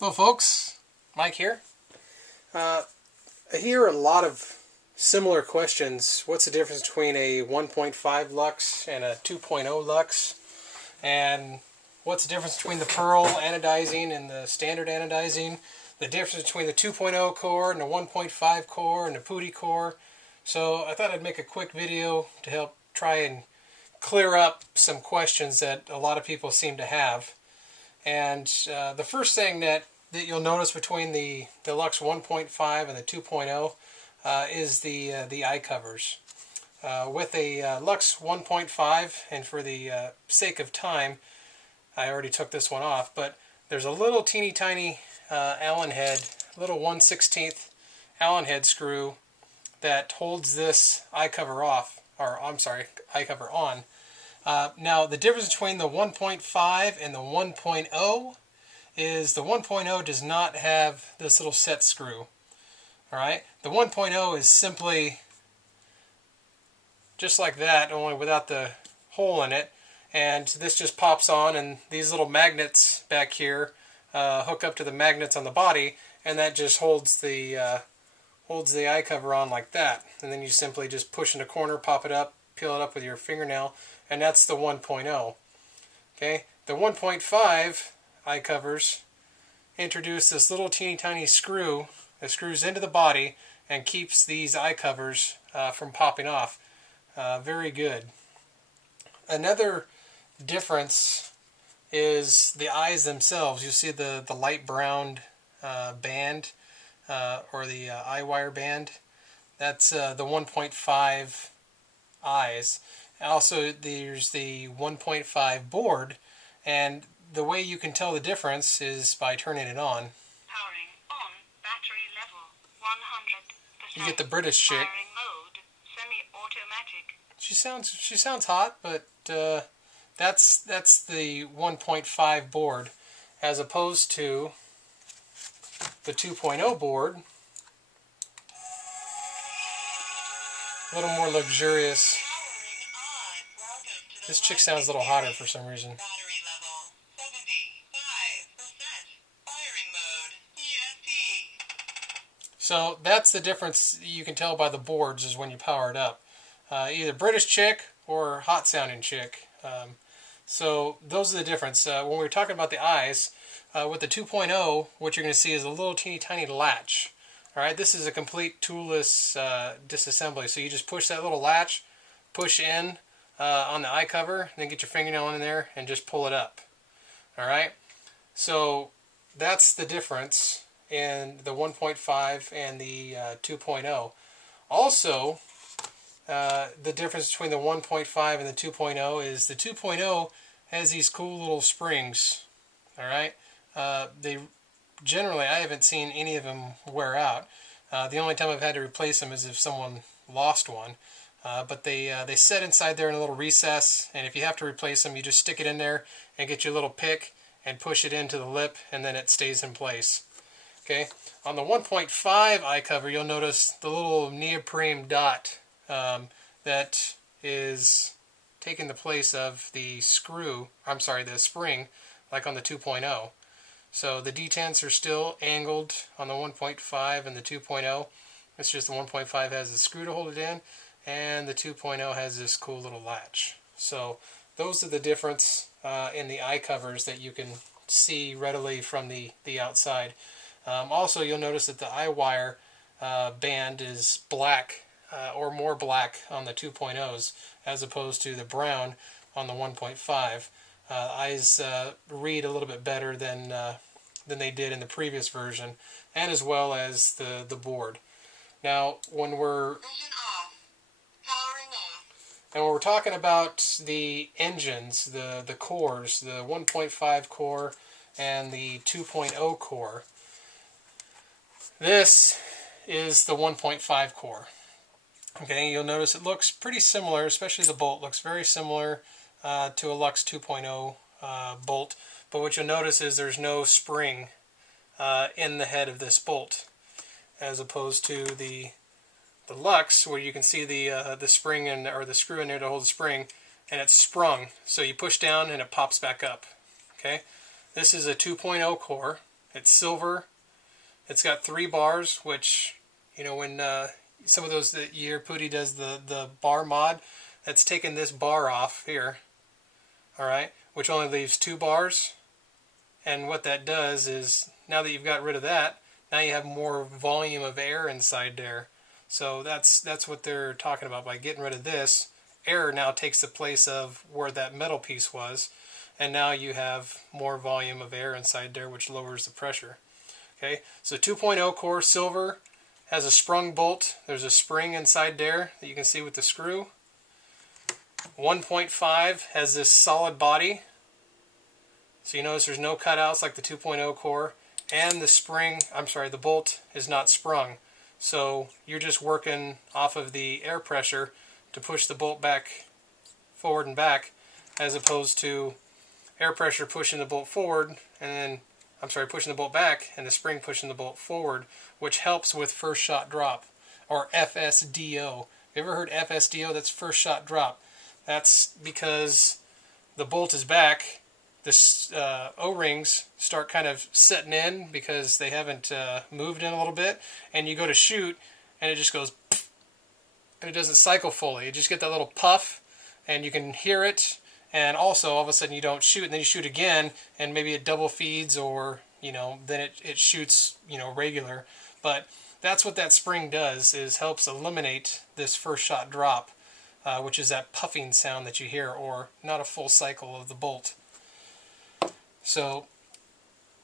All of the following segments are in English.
Hello folks, Mike here. I hear a lot of similar questions. What's the difference between a 1.5 lux and a 2.0 lux? And what's the difference between the pearl anodizing and the standard anodizing? The difference between the 2.0 core and the 1.5 core and the PUTI core. So I thought I'd make a quick video to help try and clear up some questions that a lot of people seem to have. And the first thing that you'll notice between the Lux 1.5 and the 2.0 is the eye covers. With a Lux 1.5, and for the sake of time, I already took this one off, but there's a little teeny tiny Allen head, little 1/16 Allen head screw that holds this eye cover off, or I'm sorry, eye cover on. Now, the difference between the 1.5 and the 1.0 is the 1.0 does not have this little set screw. Alright, the 1.0 is simply just like that, only without the hole in it, and this just pops on, and these little magnets back here hook up to the magnets on the body, and that just holds the eye cover on like that. And then you simply just push in the corner, pop it up, peel it up with your fingernail, and that's the 1.0. Okay, the 1.5 eye covers introduce this little teeny tiny screw that screws into the body and keeps these eye covers from popping off. Very good. Another difference is the eyes themselves. You see the light brown band or the eye wire band. That's the 1.5 eyes. Also, there's the 1.5 board, and the way you can tell the difference is by turning it on. Powering on, battery level 100%. You get the British chick. Firing mode, semi-automatic. She sounds hot, but that's the 1.5 board, as opposed to the 2.0 board. A little more luxurious. This chick sounds a little hotter for some reason. Battery level 75%. Firing mode, ESP. So that's the difference you can tell by the boards is when you power it up. Either British chick or hot sounding chick. So those are the difference. When we were talking about the eyes, with the 2.0, what you're going to see is a little teeny tiny latch. Alright, this is a complete toolless disassembly. So you just push that little latch, push in on the eye cover, and then get your fingernail in there and just pull it up. Alright, so that's the difference in the 1.5 and the 2.0. Also, the difference between the 1.5 and the 2.0 is the 2.0 has these cool little springs. Alright, they generally, I haven't seen any of them wear out. The only time I've had to replace them is if someone lost one. But they set inside there in a little recess, and if you have to replace them, you just stick it in there and get your little pick and push it into the lip, and then it stays in place. Okay, on the 1.5 eye cover, you'll notice the little neoprene dot that is taking the place of the screw, I'm sorry, the spring, like on the 2.0. So the detents are still angled on the 1.5 and the 2.0. It's just the 1.5 has a screw to hold it in, and the 2.0 has this cool little latch. So those are the difference in the eye covers that you can see readily from the outside. Also, you'll notice that the eye wire band is black or more black on the 2.0s as opposed to the brown on the 1.5. Eyes read a little bit better than they did in the previous version, and as well as the board. Now, when we're talking about the engines, the cores, the 1.5 core and the 2.0 core, this is the 1.5 core. Okay, you'll notice it looks pretty similar, especially the bolt looks very similar to a Lux 2.0 bolt, but what you'll notice is there's no spring in the head of this bolt, as opposed to the Lux, where you can see the spring or the screw in there to hold the spring, and it's sprung. So you push down and it pops back up. Okay, this is a 2.0 core, It's silver. It's got 3 bars, which, you know, when some of those that you hear Pooty does the bar mod, that's taken this bar off here, alright, which only leaves 2 bars. And what that does is, now that you've got rid of that, now you have more volume of air inside there. So that's what they're talking about. By getting rid of this, air now takes the place of where that metal piece was, and now you have more volume of air inside there, which lowers the pressure. Okay, so 2.0 core silver has a sprung bolt. There's a spring inside there that you can see with the screw. 1.5 has this solid body. So you notice there's no cutouts like the 2.0 core, and the spring, the bolt is not sprung. So you're just working off of the air pressure to push the bolt back, forward and back, as opposed to air pressure pushing the bolt forward, and then, pushing the bolt back, and the spring pushing the bolt forward, which helps with first shot drop, or FSDO. You ever heard FSDO? That's first shot drop. That's because the bolt is back, the O-rings start kind of setting in because they haven't moved in a little bit, and you go to shoot, and it just goes, and it doesn't cycle fully. You just get that little puff, and you can hear it, and also all of a sudden you don't shoot, and then you shoot again, and maybe it double feeds, or, you know, then it shoots, you know, regular. But that's what that spring does, is helps eliminate this first shot drop, which is that puffing sound that you hear, or not a full cycle of the bolt. So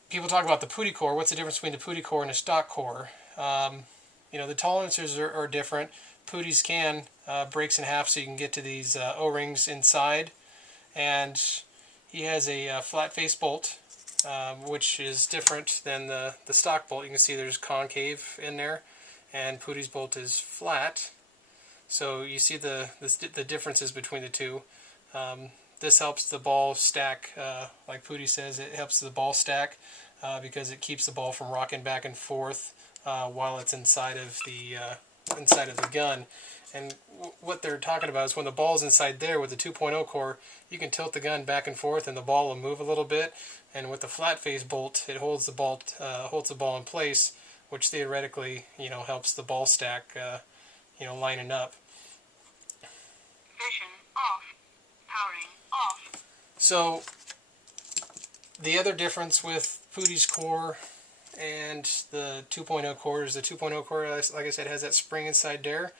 people talk about the Pooty core. What's the difference between the Pooty core and a stock core? You know, the tolerances are different. Pooty's can breaks in half so you can get to these O-rings inside. And he has a flat face bolt, which is different than the stock bolt. You can see there's concave in there, and Pooty's bolt is flat. So you see the differences between the two. This helps the ball stack, like Pooty says, it helps the ball stack because it keeps the ball from rocking back and forth while it's inside of the gun. And what they're talking about is when the ball's inside there with the 2.0 core, you can tilt the gun back and forth and the ball will move a little bit. And with the flat face bolt, it holds the ball in place, which theoretically, you know, helps the ball stack, you know, lining up. Vision off. Powering off. So the other difference with Pooty's core and the 2.0 core is the 2.0 core, like I said, has that spring inside there.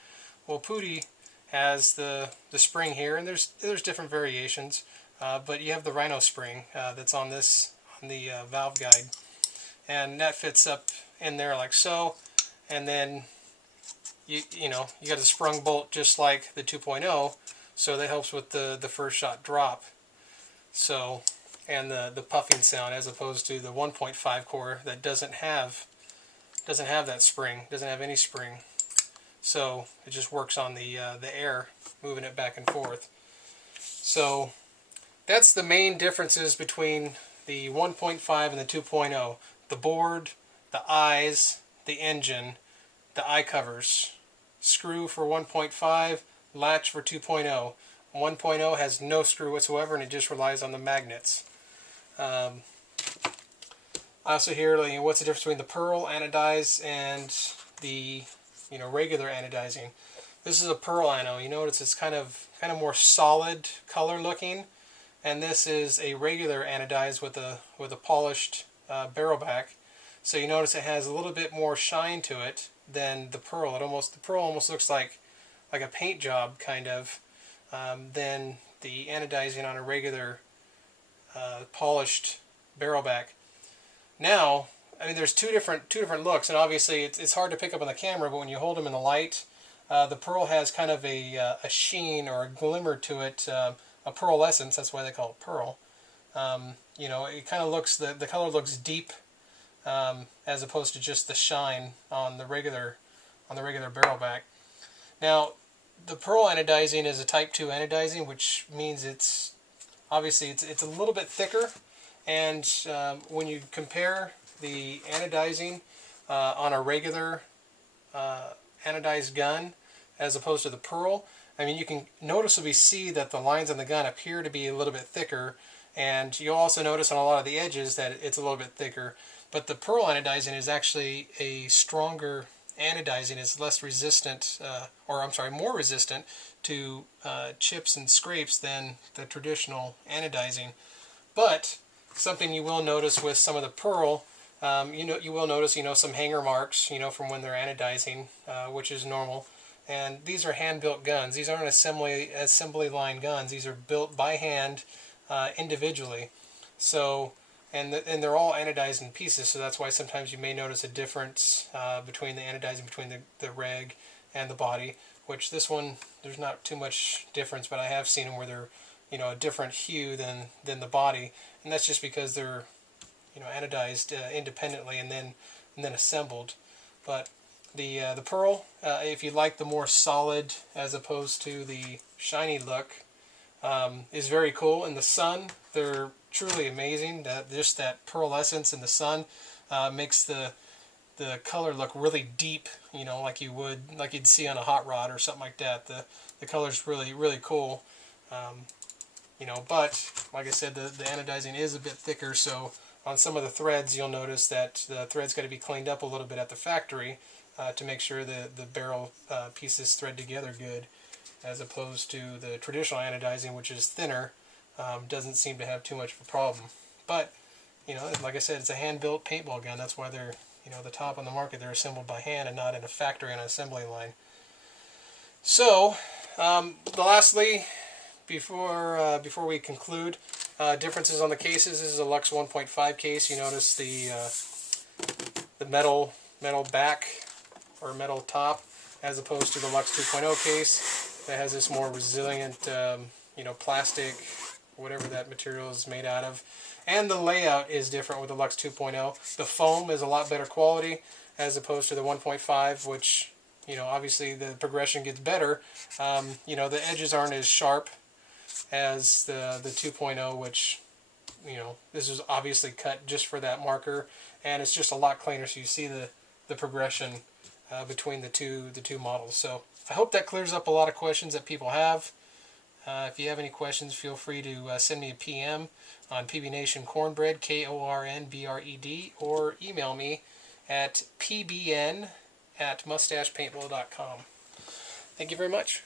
Well, Pooty has the spring here, and there's different variations, but you have the Rhino spring that's on the valve guide, and that fits up in there like so, and then you know, you got a sprung bolt just like the 2.0, so that helps with the first shot drop. So, and the puffing sound, as opposed to the 1.5 core that doesn't have that spring, doesn't have any spring. So it just works on the air, moving it back and forth. So that's the main differences between the 1.5 and the 2.0. The board, the eyes, the engine, the eye covers. Screw for 1.5, latch for 2.0. 1.0 has no screw whatsoever, and it just relies on the magnets. I also hear, like, what's the difference between the pearl anodized and the, you know, regular anodizing. This is a pearl ano. You notice it's kind of more solid color looking, and this is a regular anodized with a polished barrel back. So you notice it has a little bit more shine to it than the pearl. The pearl almost looks like a paint job kind of, than the anodizing on a regular polished barrel back. Now, I mean, there's two different looks, and obviously it's hard to pick up on the camera, but when you hold them in the light, the pearl has kind of a sheen or a glimmer to it, a pearlescence. That's why they call it pearl. You know, it kind of looks, the color looks deep, as opposed to just the shine on the regular barrel back. Now, the pearl anodizing is a type 2 anodizing, which means it's obviously it's a little bit thicker, and when you compare the anodizing on a regular anodized gun as opposed to the pearl, I mean, you can noticeably see that the lines on the gun appear to be a little bit thicker, And you'll also notice on a lot of the edges that it's a little bit thicker. But the pearl anodizing is actually a stronger anodizing. It's less resistant, or I'm sorry, more resistant to chips and scrapes than the traditional anodizing. But something you will notice with some of the pearl, you will notice some hanger marks from when they're anodizing, which is normal. And these are hand-built guns. These aren't assembly line guns. These are built by hand individually. So and they're all anodized in pieces. So that's why sometimes you may notice a difference between the anodizing between the reg and the body. Which this one there's not too much difference, but I have seen them where they're a different hue than the body, and that's just because they're anodized independently and then assembled. But the pearl, if you like the more solid as opposed to the shiny look, is very cool. In the sun, they're truly amazing. Just that pearlescence in the sun makes the color look really deep, like you'd see on a hot rod or something like that. The color's really cool. But like I said, the anodizing is a bit thicker, so on some of the threads you'll notice that the thread's got to be cleaned up a little bit at the factory to make sure the barrel pieces thread together good, as opposed to the traditional anodizing, which is thinner, doesn't seem to have too much of a problem. But, like I said, it's a hand-built paintball gun. That's why they're, the top on the market. They're assembled by hand and not in a factory on an assembly line. So, lastly, before we conclude, differences on the cases. This is a Luxe 1.5 case. You notice the metal back or metal top, as opposed to the Luxe 2.0 case that has this more resilient, plastic, whatever that material is made out of. And the layout is different with the Luxe 2.0. The foam is a lot better quality as opposed to the 1.5, which, obviously the progression gets better. The edges aren't as sharp as the 2.0, which, this is obviously cut just for that marker, and it's just a lot cleaner, so you see the progression between the two models. So I hope that clears up a lot of questions that people have. If you have any questions, feel free to send me a PM on PB Nation Cornbread, KORNBRED, or email me at pbn@mustachepaintball.com. Thank you very much.